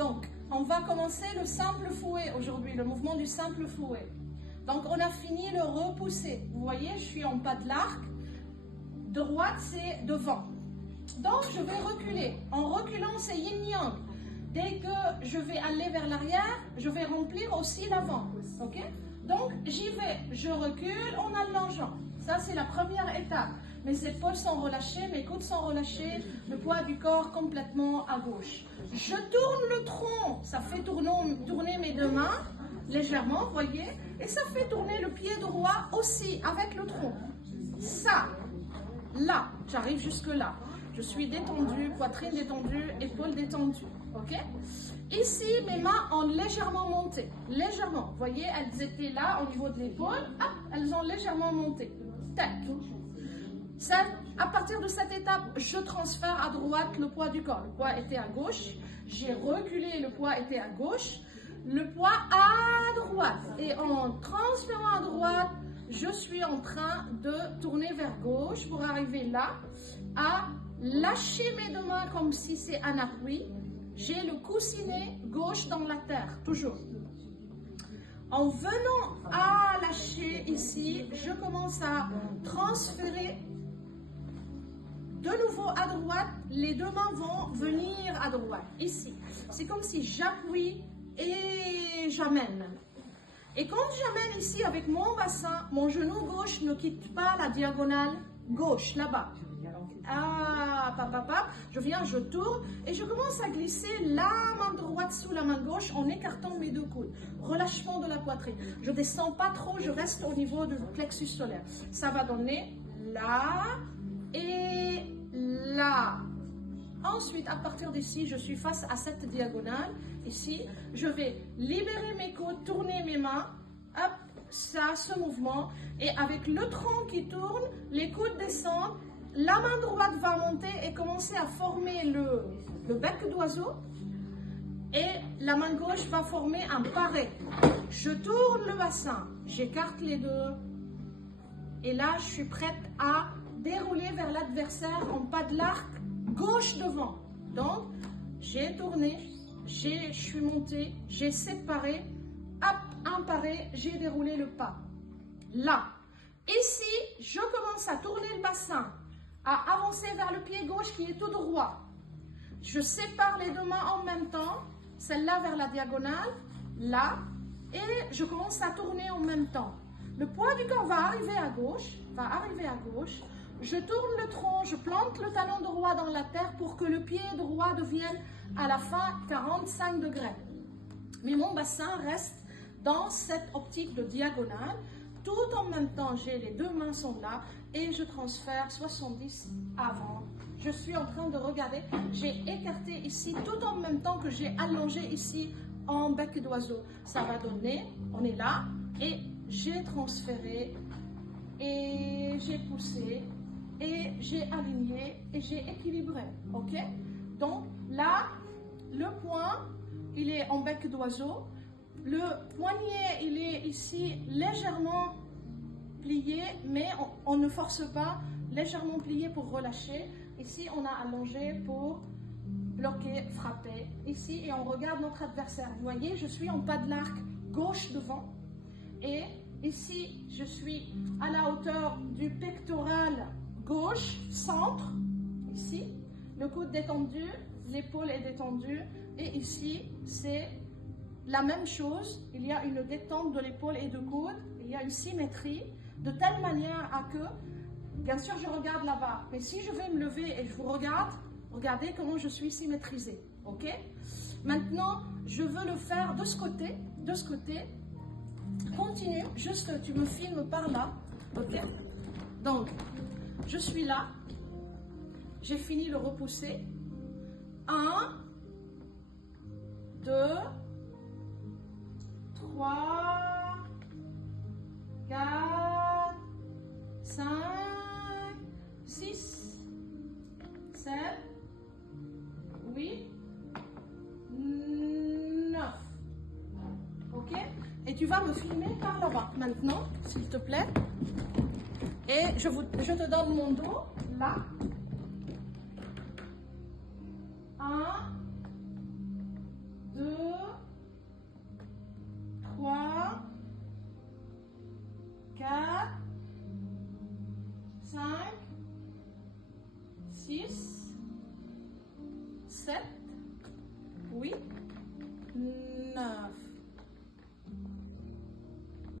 Donc, on va commencer le simple fouet aujourd'hui, le mouvement du simple fouet. Donc, on a fini le repousser. Vous voyez, je suis en pas de l'arc. Droite, c'est devant. Donc, je vais reculer. En reculant, c'est yin-yang. Dès que je vais aller vers l'arrière, je vais remplir aussi l'avant. Ok? Donc, j'y vais. Je recule en allongeant. Ça, c'est la première étape. Mes épaules sont relâchées, mes coudes sont relâchés, le poids du corps complètement à gauche. Je tourne le tronc. Ça fait tourner mes deux mains légèrement, vous voyez? Et ça fait tourner le pied droit aussi avec le tronc. Ça, là, j'arrive jusque là. Je suis détendue, poitrine détendue, épaules détendues. Ok? Ici, mes mains ont légèrement monté. Légèrement. Vous voyez, elles étaient là au niveau de l'épaule. Hop, elles ont légèrement monté. Tac. Ça, à partir de cette étape, je transfère à droite le poids du corps. Le poids était à gauche. J'ai reculé, le poids était à gauche. Le poids à droite. Et en transférant à droite, je suis en train de tourner vers gauche pour arriver là, à lâcher mes deux mains comme si c'est un appui. J'ai le coussinet gauche dans la terre, toujours. En venant à lâcher ici, je commence à transférer de nouveau à droite. Les deux mains vont venir à droite, ici. C'est comme si j'appuie et j'amène. Et quand j'amène ici avec mon bassin, mon genou gauche ne quitte pas la diagonale gauche, là-bas. Ah, papa, je viens, je tourne et je commence à glisser la main droite sous la main gauche en écartant mes deux coudes. Relâchement de la poitrine. Je descends pas trop, je reste au niveau du plexus solaire. Ça va donner là et là. Ensuite, à partir d'ici, je suis face à cette diagonale. Ici, je vais libérer mes coudes, tourner mes mains. Hop, ça, ce mouvement. Et avec le tronc qui tourne, les coudes descendent. La main droite va monter et commencer à former le bec d'oiseau. Et la main gauche va former un paré. Je tourne le bassin, j'écarte les deux. Et là, je suis prête à dérouler vers l'adversaire en pas de l'arc, gauche devant. Donc, j'ai tourné, je suis montée, j'ai séparé, hop, un paré, j'ai déroulé le pas. Là. Ici, je commence à tourner le bassin, à avancer vers le pied gauche qui est tout droit. Je sépare les deux mains en même temps, celle-là vers la diagonale, là, et je commence à tourner en même temps. Le poids du corps va arriver à gauche, je tourne le tronc, je plante le talon droit dans la terre pour que le pied droit devienne à la fin 45 degrés. Mais mon bassin reste dans cette optique de diagonale. Tout en même temps, j'ai les deux mains sont là et je transfère 70 avant. Je suis en train de regarder, j'ai écarté ici tout en même temps que j'ai allongé ici en bec d'oiseau. Ça va donner, on est là et j'ai transféré et j'ai poussé et j'ai aligné et j'ai équilibré. Ok? Donc là, le poing, il est en bec d'oiseau. Le poignet, il est ici légèrement plié, mais on ne force pas, légèrement plié pour relâcher. Ici, on a allongé pour bloquer, frapper. Ici, et on regarde notre adversaire. Vous voyez, je suis en pas de l'arc gauche devant. Et ici, je suis à la hauteur du pectoral gauche, centre. Ici, le coude détendu, l'épaule est détendue. Et ici, c'est la même chose, il y a une détente de l'épaule et du coude, il y a une symétrie, de telle manière à que, bien sûr je regarde là-bas, mais si je vais me lever et je vous regarde, regardez comment je suis symétrisée, ok? Maintenant, je veux le faire de ce côté, continue, juste tu me filmes par là, ok? Donc, je suis là, j'ai fini le repousser, 1, 2, 3, 4, 5, 6, 7, 8, 9. Ok? Et tu vas me filmer par là-bas maintenant, s'il te plaît. Et je te donne mon dos, là. 1, 2, 6, 7, 8, 9.